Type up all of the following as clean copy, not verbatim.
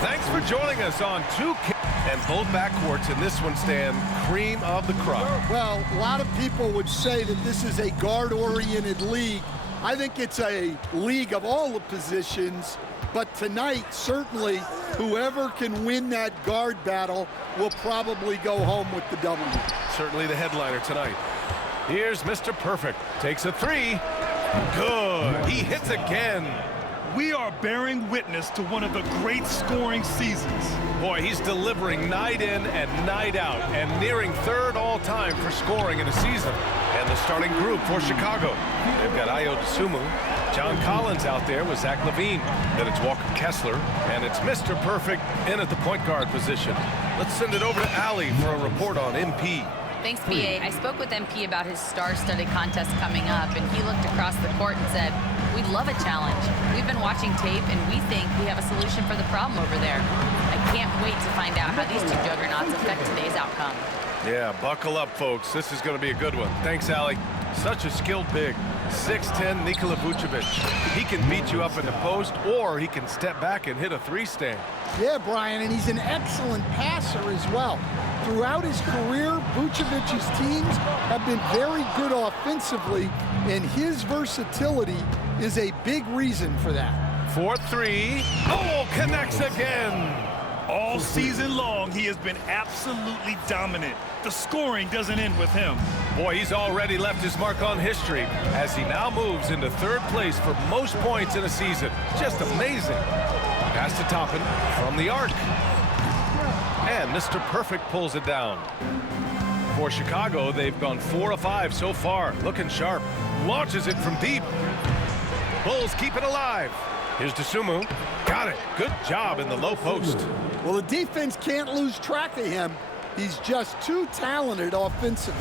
Thanks for joining us on and both backcourts in this one stand cream of the crop. Well, a lot of people would say that this is a guard-oriented league. I think it's a league of all the positions, but tonight, certainly, whoever can win that guard battle will probably go home with the W. Certainly the headliner tonight. Here's Mr. Perfect. Takes a three. Good. He hits again. We are bearing witness to one of the great scoring seasons. Boy, he's delivering night in and night out and nearing third all-time for scoring in a season. And the starting group for Chicago. They've got Ayo Dosunmu, John Collins out there with Zach LaVine. Then it's Walker Kessler, and it's Mr. Perfect in at the point guard position. Let's send it over to Allie for a report on MP. Thanks, PA. I spoke with MP about his star-studded contest coming up, and he looked across the court and said, "We'd love a challenge. We've been watching tape, and we think we have a solution for the problem over there." I can't wait to find out how these two juggernauts affect today's outcome. Yeah, buckle up, folks. This is going to be a good one. Thanks, Allie. Such a skilled big. 6'10" Nikola Vucevic. He can beat you up in the post, or he can step back and hit a three-stand. Yeah, Brian, and he's an excellent passer as well. Throughout his career, Vucevic's teams have been very good offensively, and his versatility is a big reason for that. 4-3. Oh, connects again. All season long, he has been absolutely dominant. The scoring doesn't end with him. Boy, he's already left his mark on history as he now moves into third place for most points in a season. Just amazing. Pass to Toppin from the arc. And Mr. Perfect pulls it down. For Chicago, they've gone 4 of 5 so far. Looking sharp. Launches it from deep. Bulls keep it alive. Here's Dosunmu. Got it. Good job in the low post. Well, the defense can't lose track of him. He's just too talented offensively.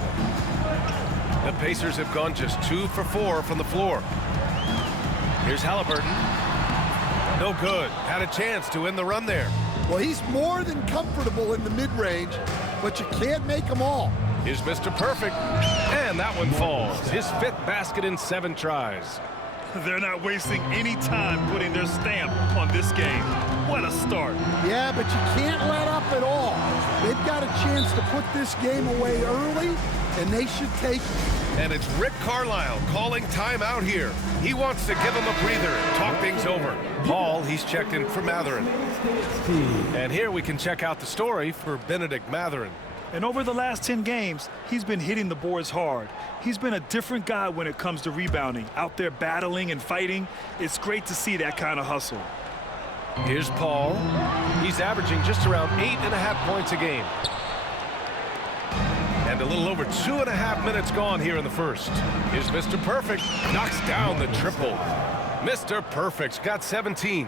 The Pacers have gone just 2 for 4 from the floor. Here's Halliburton. No good. Had a chance to win the run there. Well, he's more than comfortable in the mid-range, but you can't make them all. Here's Mr. Perfect. And that one falls. His 5th basket in 7 tries. They're not wasting any time putting their stamp on this game. What a start. Yeah, but you can't let up at all. They've got a chance to put this game away early, and they should take it. And it's Rick Carlisle calling timeout here. He wants to give him a breather and talk things over. Paul, he's checked in for Mathurin. And here we can check out the story for Benedict Mathurin. And over the last 10 games, he's been hitting the boards hard. He's been a different guy when it comes to rebounding. Out there battling and fighting. It's great to see that kind of hustle. Here's Paul. He's averaging just around 8.5 points a game. And a little over 2.5 minutes gone here in the first. Here's Mr. Perfect. Knocks down the triple. Mr. Perfect's got 17.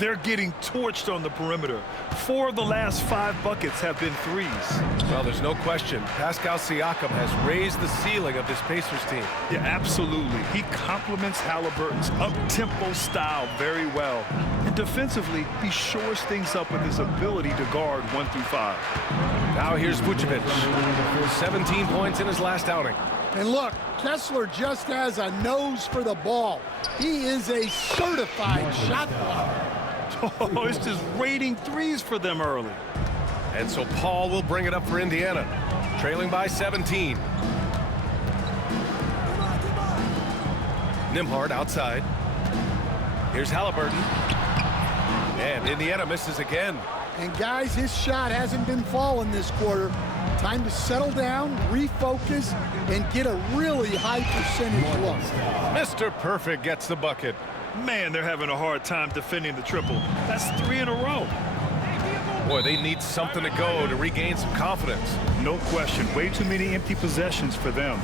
They're getting torched on the perimeter. 4 of the last 5 buckets have been threes. Well, there's no question. Pascal Siakam has raised the ceiling of this Pacers team. Yeah, absolutely. He complements Halliburton's up-tempo style very well. And defensively, he shores things up with his ability to guard 1 through 5. Now here's Vucevic. 17 points in his last outing. And look, Kessler just has a nose for the ball. He is a certified shot blocker. Oh, it's just raining threes for them early. And so Paul will bring it up for Indiana, trailing by 17. Nembhard outside. Here's Halliburton. And Indiana misses again. And guys, his shot hasn't been falling this quarter. Time to settle down, refocus, and get a really high percentage look. Mr. Perfect gets the bucket. Man, they're having a hard time defending the triple. That's 3 in a row. Boy, they need something to go to regain some confidence. No question. Way too many empty possessions for them.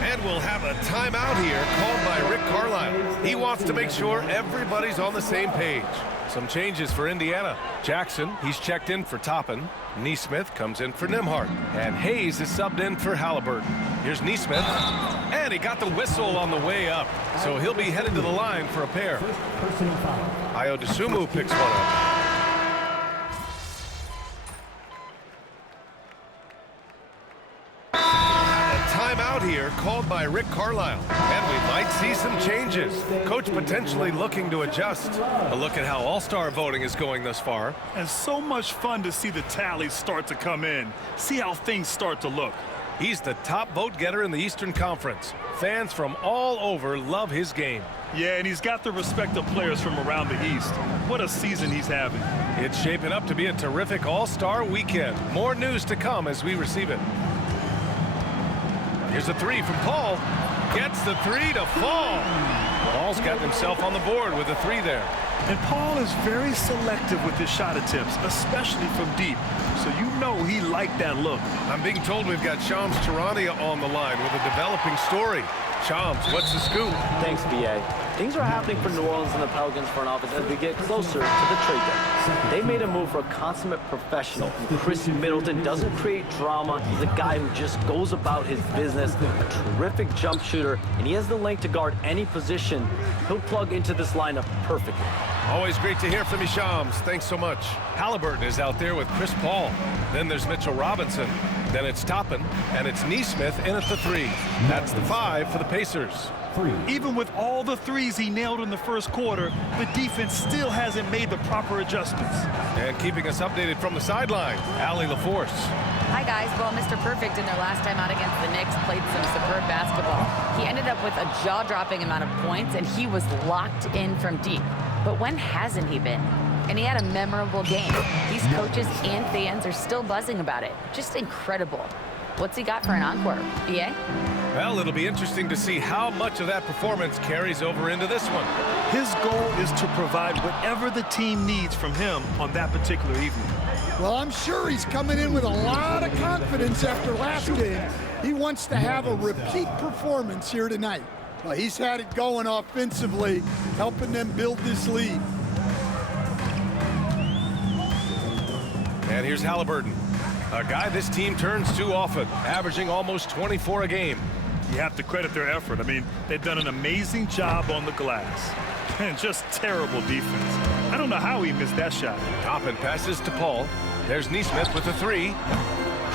And we'll have a timeout here called by Rick Carlisle. He wants to make sure everybody's on the same page. Some changes for Indiana. Jackson, he's checked in for Toppin. Nesmith comes in for Nembhard. And Hayes is subbed in for Halliburton. Here's Nesmith. And he got the whistle on the way up. So he'll be headed to the line for a pair. Ayo Dosunmu picks one up. A timeout here called by Rick Carlisle, and we might see some changes. Coach potentially looking to adjust. A look at how all-star voting is going thus far. And so much fun to see the tallies start to come in. See how things start to look. He's the top vote getter in the Eastern Conference. Fans from all over love his game. Yeah, and he's got the respect of players from around the East. What a season he's having. It's shaping up to be a terrific all-star weekend. More news to come as we receive it. Here's a three from Paul. Gets the three to fall. Paul's got himself on the board with a three there. And Paul is very selective with his shot attempts, especially from deep. So you know he liked that look. I'm being told we've got Shams Charania on the line with a developing story. Shams, what's the scoop? Thanks, BA. Things are happening for New Orleans and the Pelicans front office as we get closer to the trade deadline. They made a move for a consummate professional. Chris Middleton doesn't create drama. He's a guy who just goes about his business, a terrific jump shooter, and he has the length to guard any position. He'll plug into this lineup perfectly. Always great to hear from you, Shams. Thanks so much. Halliburton is out there with Chris Paul. Then there's Mitchell Robinson. Then it's Toppin, and it's Nesmith in at the three. That's the 5 for the Pacers. Even with all the threes he nailed in the first quarter, the defense still hasn't made the proper adjustments. And keeping us updated from the sideline, Allie LaForce. Hi, guys. Well, Mr. Perfect in their last time out against the Knicks played some superb basketball. He ended up with a jaw-dropping amount of points, and he was locked in from deep. But when hasn't he been? And he had a memorable game. These coaches and fans are still buzzing about it. Just incredible. What's he got for an encore, BA? Well, it'll be interesting to see how much of that performance carries over into this one. His goal is to provide whatever the team needs from him on that particular evening. Well, I'm sure he's coming in with a lot of confidence after last game. He wants to have a repeat performance here tonight. Well, he's had it going offensively, helping them build this lead. And here's Halliburton, a guy this team turns to often, averaging almost 24 a game. You have to credit their effort. I mean, they've done an amazing job on the glass. And just terrible defense. I don't know how he missed that shot. Toppin passes to Paul. There's Nesmith with the three.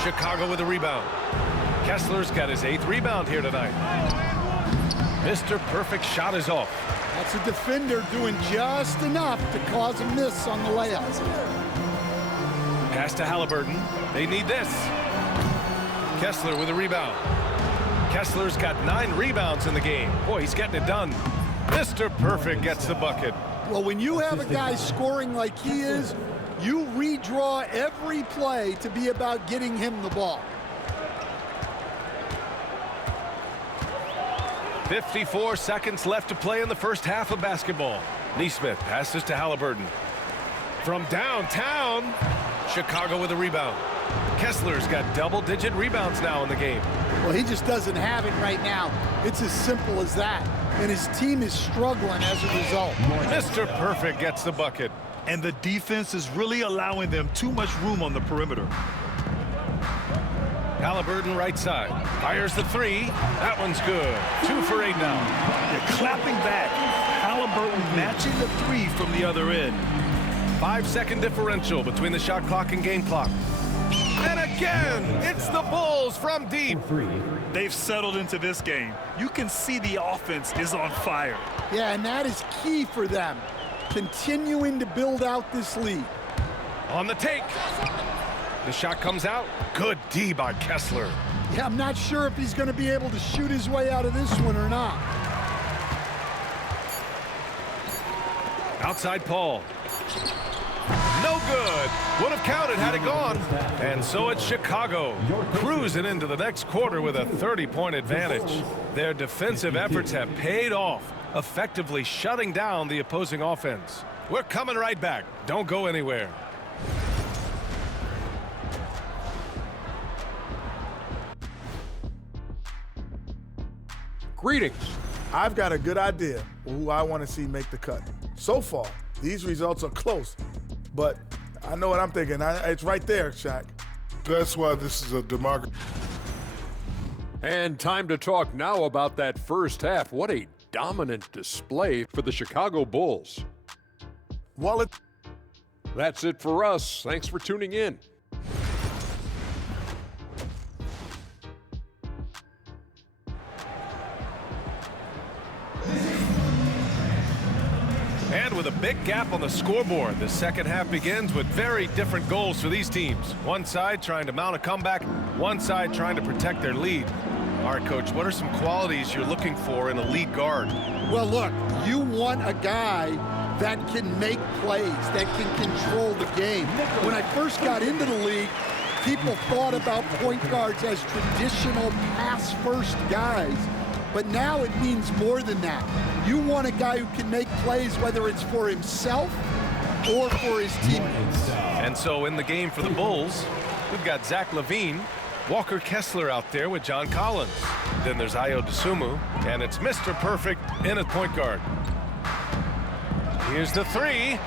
Chicago with a rebound. Kessler's got his 8th rebound here tonight. Mr. Perfect shot is off. That's a defender doing just enough to cause a miss on the layup. Pass to Halliburton. They need this. Kessler with a rebound. Kessler's got 9 rebounds in the game. Boy, he's getting it done. Mr. Perfect gets the bucket. Well, when you have a guy scoring like he is, you redraw every play to be about getting him the ball. 54 seconds left to play in the first half of basketball. Nesmith passes to Halliburton. From downtown, Chicago with a rebound. Kessler's got double-digit rebounds now in the game. Well, he just doesn't have it right now. It's as simple as that. And his team is struggling as a result. Mr. Perfect gets the bucket. And the defense is really allowing them too much room on the perimeter. Halliburton right side. Fires the three. That one's good. 2 for 8 now. They're clapping back. Halliburton matching the three from the other end. 5-second differential between the shot clock and game clock. And again, it's the Bulls from deep. They've settled into this game. You can see the offense is on fire. Yeah, and that is key for them, continuing to build out this lead. On the take. The shot comes out. Good D by Kessler. Yeah, I'm not sure if he's going to be able to shoot his way out of this one or not. Outside Paul. No good. Would have counted had it gone. And so it's Chicago cruising into the next quarter with a 30-point advantage. Their defensive efforts have paid off, effectively shutting down the opposing offense. We're coming right back. Don't go anywhere. Greetings. I've got a good idea of who I want to see make the cut. So far, these results are close, but I know what I'm thinking. It's right there, Shaq. That's why this is a democracy. And time to talk now about that first half. What a dominant display for the Chicago Bulls. That's it for us. Thanks for tuning in. And with a big gap on the scoreboard, the second half begins with very different goals for these teams. One side trying to mount a comeback, one side trying to protect their lead. All right, Coach, what are some qualities you're looking for in a lead guard? Well, look, you want a guy that can make plays, that can control the game. When I first got into the league, people thought about point guards as traditional pass-first guys. But now it means more than that. You want a guy who can make plays, whether it's for himself or for his teammates. And so in the game for the Bulls, we've got Zach LaVine, Walker Kessler out there with John Collins. Then there's Ayo Dosunmu, and it's Mr. Perfect in at point guard. Here's the three.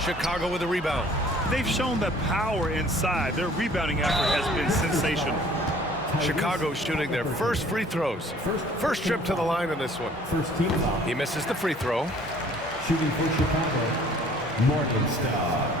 Chicago with a rebound. They've shown the power inside. Their rebounding effort has been sensational. Chicago shooting their first free throws. First trip to the line in this one. He misses the free throw. Shooting for Chicago, Morningstar.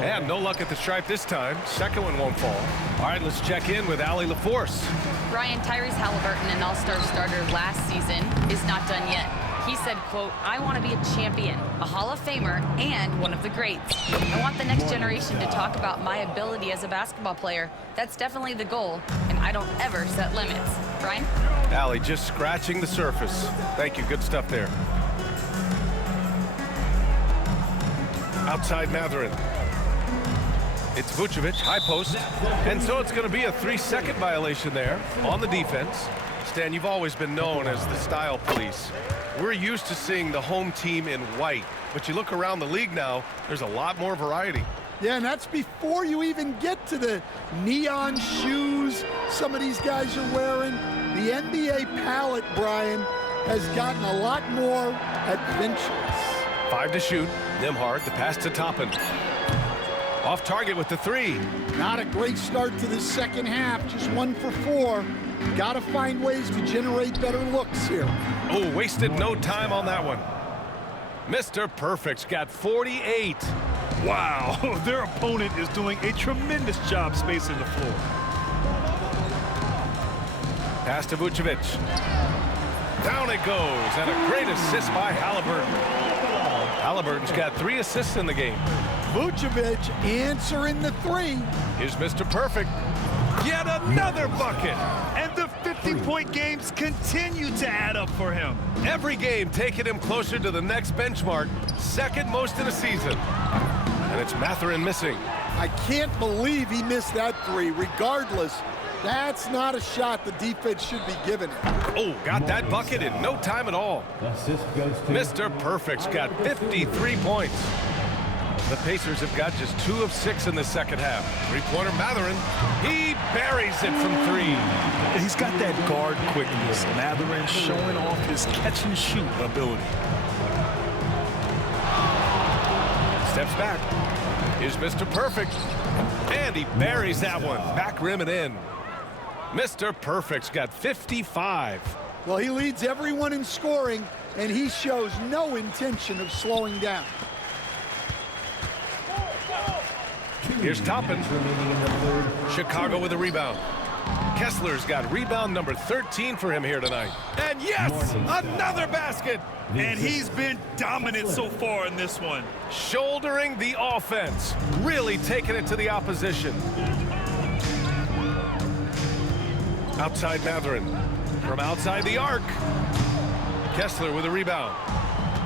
And no luck at the stripe this time. Second one won't fall. All right, let's check in with Allie LaForce. Brian, Tyrese Halliburton, an all-star starter last season, is not done yet. He said, quote, "I want to be a champion, a Hall of Famer, and one of the greats. I want the next generation to talk about my ability as a basketball player. That's definitely the goal, and I don't ever set limits." Brian? Allie just scratching the surface. Thank you, good stuff there. Outside Matherin. It's Vucevic, high post, and so it's going to be a 3-second violation there on the defense. Stan, you've always been known as the style police. We're used to seeing the home team in white, but you look around the league now, there's a lot more variety. Yeah, and that's before you even get to the neon shoes some of these guys are wearing. The NBA palette, Brian, has gotten a lot more adventurous. 5 to shoot. Nembhard, the pass to Toppin. Off target with the three. Not a great start to the second half, just 1 for 4. Got to find ways to generate better looks here. Oh, wasted no time on that one. Mr. Perfect's got 48. Wow, their opponent is doing a tremendous job spacing the floor. Pass to Vucevic. Down it goes, and a great assist by Halliburton. Halliburton's got 3 assists in the game. Vucevic answering the three. Here's Mr. Perfect. Yet another bucket. And the 50-point games continue to add up for him. Every game taking him closer to the next benchmark, second most in a season. And it's Matherin missing. I can't believe he missed that three. Regardless, that's not a shot the defense should be giving it. Oh, got that bucket in no time at all. Assist goes to Mr. Perfect's got 53 points. The Pacers have got just 2 of 6 in the second half. Three-pointer Matherin. He buries it from 3. He's got that guard quickness. Matherin showing off his catch-and-shoot ability. Steps back. Here's Mr. Perfect. And he buries that one. Back rim and in. Mr. Perfect's got 55. Well, he leads everyone in scoring, and he shows no intention of slowing down. Here's Toppin. Chicago with a rebound. Kessler's got rebound number 13 for him here tonight. And yes, another basket. And he's been dominant so far in this one. Shouldering the offense. Really taking it to the opposition. Outside Matherin. From outside the arc. Kessler with a rebound.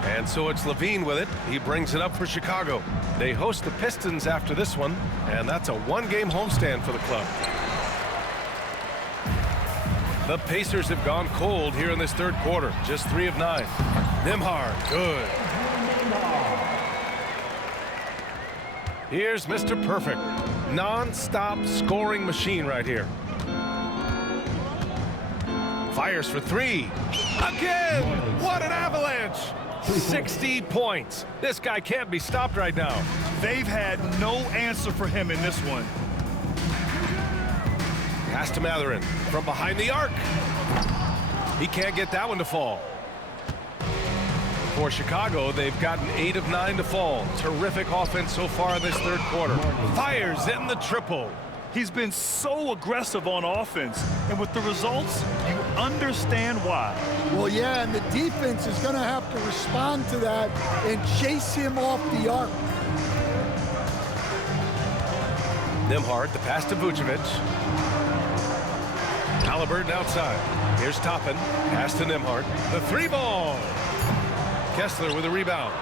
And so it's LaVine with it. He brings it up for Chicago. They host the Pistons after this one, and that's a 1-game homestand for the club. The Pacers have gone cold here in this third quarter. Just 3 of 9. Nembhard, good. Here's Mr. Perfect. Non-stop scoring machine right here. Fires for 3. Again! What an avalanche! 60 points. This guy can't be stopped right now. They've had no answer for him in this one. Pass to Matherin from behind the arc. He can't get that one to fall. For Chicago, they've gotten 8 of 9 to fall. Terrific offense so far in this third quarter. Fires in the triple. He's been so aggressive on offense, and with the results, you understand why. Well, yeah, and the defense is going to have to respond to that and chase him off the arc. Nembhard, the pass to Vucevic. Halliburton outside. Here's Toppin. Pass to Nembhard. The three ball. Kessler with a rebound.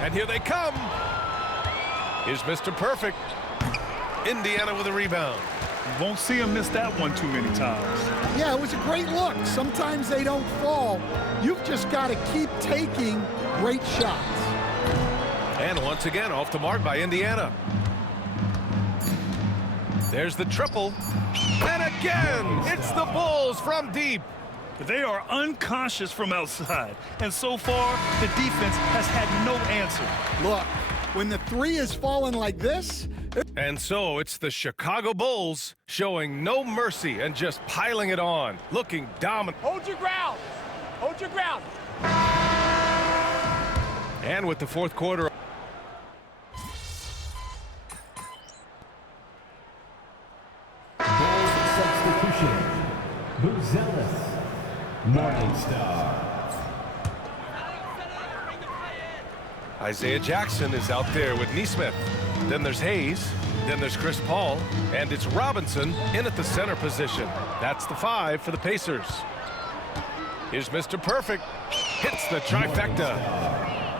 And here they come. Here's Mr. Perfect. Indiana with a rebound. You won't see him miss that one too many times. Yeah, it was a great look. Sometimes they don't fall. You've just got to keep taking great shots. And once again, off the mark by Indiana. There's the triple. And again, it's the Bulls from deep. They are unconscious from outside. And so far, the defense has had no answer. Look, when the three is falling like this. And so it's the Chicago Bulls showing no mercy and just piling it on, looking dominant. Hold your ground. Hold your ground. And with the fourth quarter. Bulls substitution. Buzelis. Morning Star. Isaiah Jackson is out there with Nesmith. Then there's Hayes. Then there's Chris Paul. And it's Robinson in at the center position. That's the 5 for the Pacers. Here's Mr. Perfect. Hits the trifecta.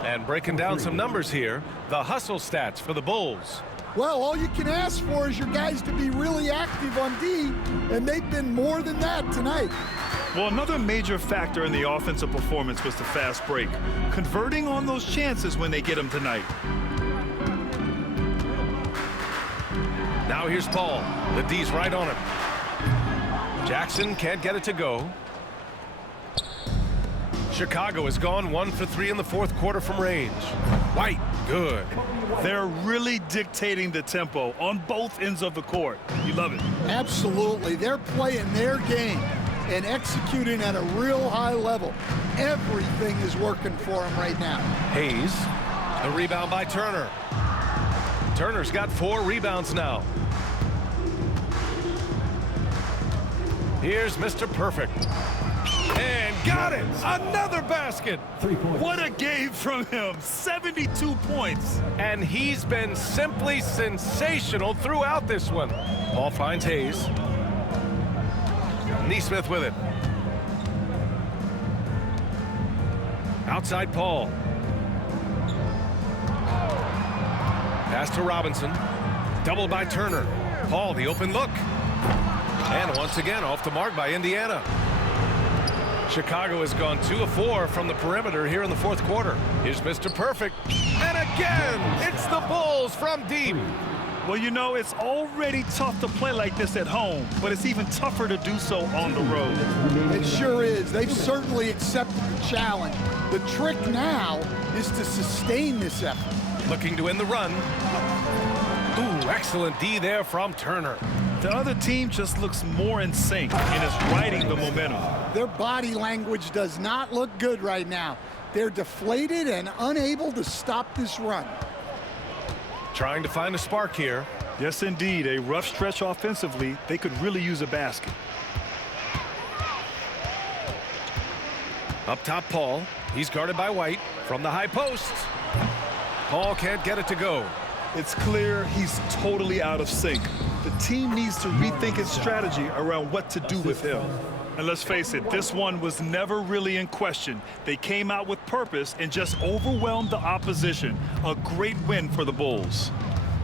And breaking down some numbers here, the hustle stats for the Bulls. Well, all you can ask for is your guys to be really active on D, and they've been more than that tonight. Well, another major factor in the offensive performance was the fast break, converting on those chances when they get them tonight. Now here's Paul. The D's right on him. Jackson can't get it to go. Chicago has gone 1 for 3 in the fourth quarter from range. White, good. They're really dictating the tempo on both ends of the court. You love it. Absolutely. They're playing their game and executing at a real high level. Everything is working for them right now. Hayes, the rebound by Turner. Turner's got 4 rebounds now. Here's Mr. Perfect. And got it! Another basket! 3 points. What a game from him. 72 points. And he's been simply sensational throughout this one. Paul finds Hayes. Nesmith with it. Outside Paul. Pass to Robinson. Doubled by Turner. Paul, the open look. And once again, off the mark by Indiana. Chicago has gone 2 of 4 from the perimeter here in the fourth quarter. Here's Mr. Perfect. And again, it's the Bulls from deep. Well, you know, it's already tough to play like this at home, but it's even tougher to do so on the road. It sure is. They've certainly accepted the challenge. The trick now is to sustain this effort. Looking to end the run. Ooh, excellent D there from Turner. The other team just looks more in sync and is riding the momentum. Their body language does not look good right now. They're deflated and unable to stop this run. Trying to find a spark here. Yes, indeed. A rough stretch offensively. They could really use a basket. Up top, Paul. He's guarded by White from the high post. Paul can't get it to go. It's clear he's totally out of sync. The team needs to rethink its strategy around what to do with him. And let's face it, this one was never really in question. They came out with purpose and just overwhelmed the opposition. A great win for the Bulls.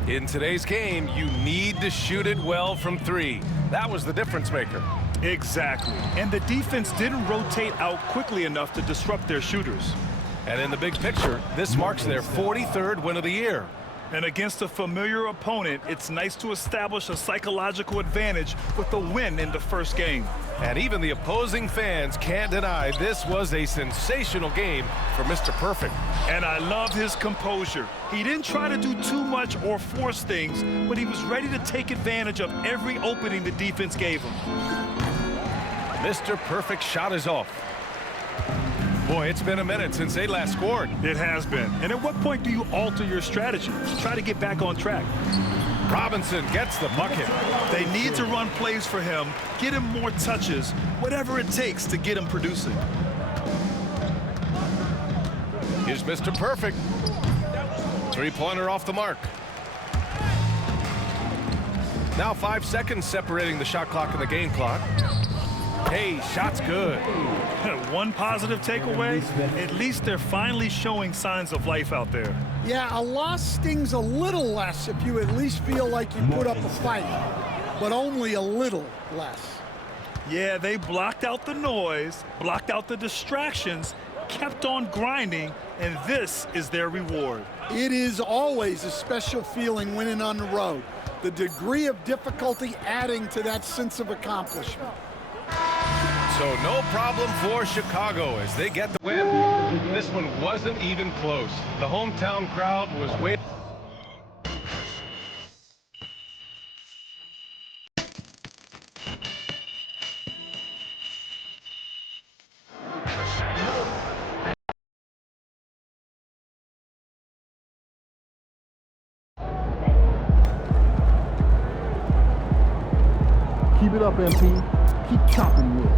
In today's game, you need to shoot it well from 3. That was the difference maker. Exactly. And the defense didn't rotate out quickly enough to disrupt their shooters. And in the big picture, this marks their 43rd win of the year. And against a familiar opponent, it's nice to establish a psychological advantage with a win in the first game. And even the opposing fans can't deny this was a sensational game for Mr. Perfect. And I love his composure. He didn't try to do too much or force things, but he was ready to take advantage of every opening the defense gave him. Mr. Perfect shot is off. Boy, it's been a minute since they last scored. It has been. And at what point do you alter your strategy to try to get back on track? Robinson gets the bucket. They need to run plays for him, get him more touches, whatever it takes to get him producing. Here's Mr. Perfect. Three-pointer off the mark. Now 5 seconds separating the shot clock and the game clock. Hey, shot's good. One positive takeaway, at least they're finally showing signs of life out there. Yeah, a loss stings a little less if you at least feel like you put up a fight, but only a little less. Yeah, they blocked out the noise, blocked out the distractions, kept on grinding, and this is their reward. It is always a special feeling winning on the road. The degree of difficulty adding to that sense of accomplishment. So no problem for Chicago as they get the win. This one wasn't even close. The hometown crowd was waiting. Keep it up, MP. Keep chopping wood.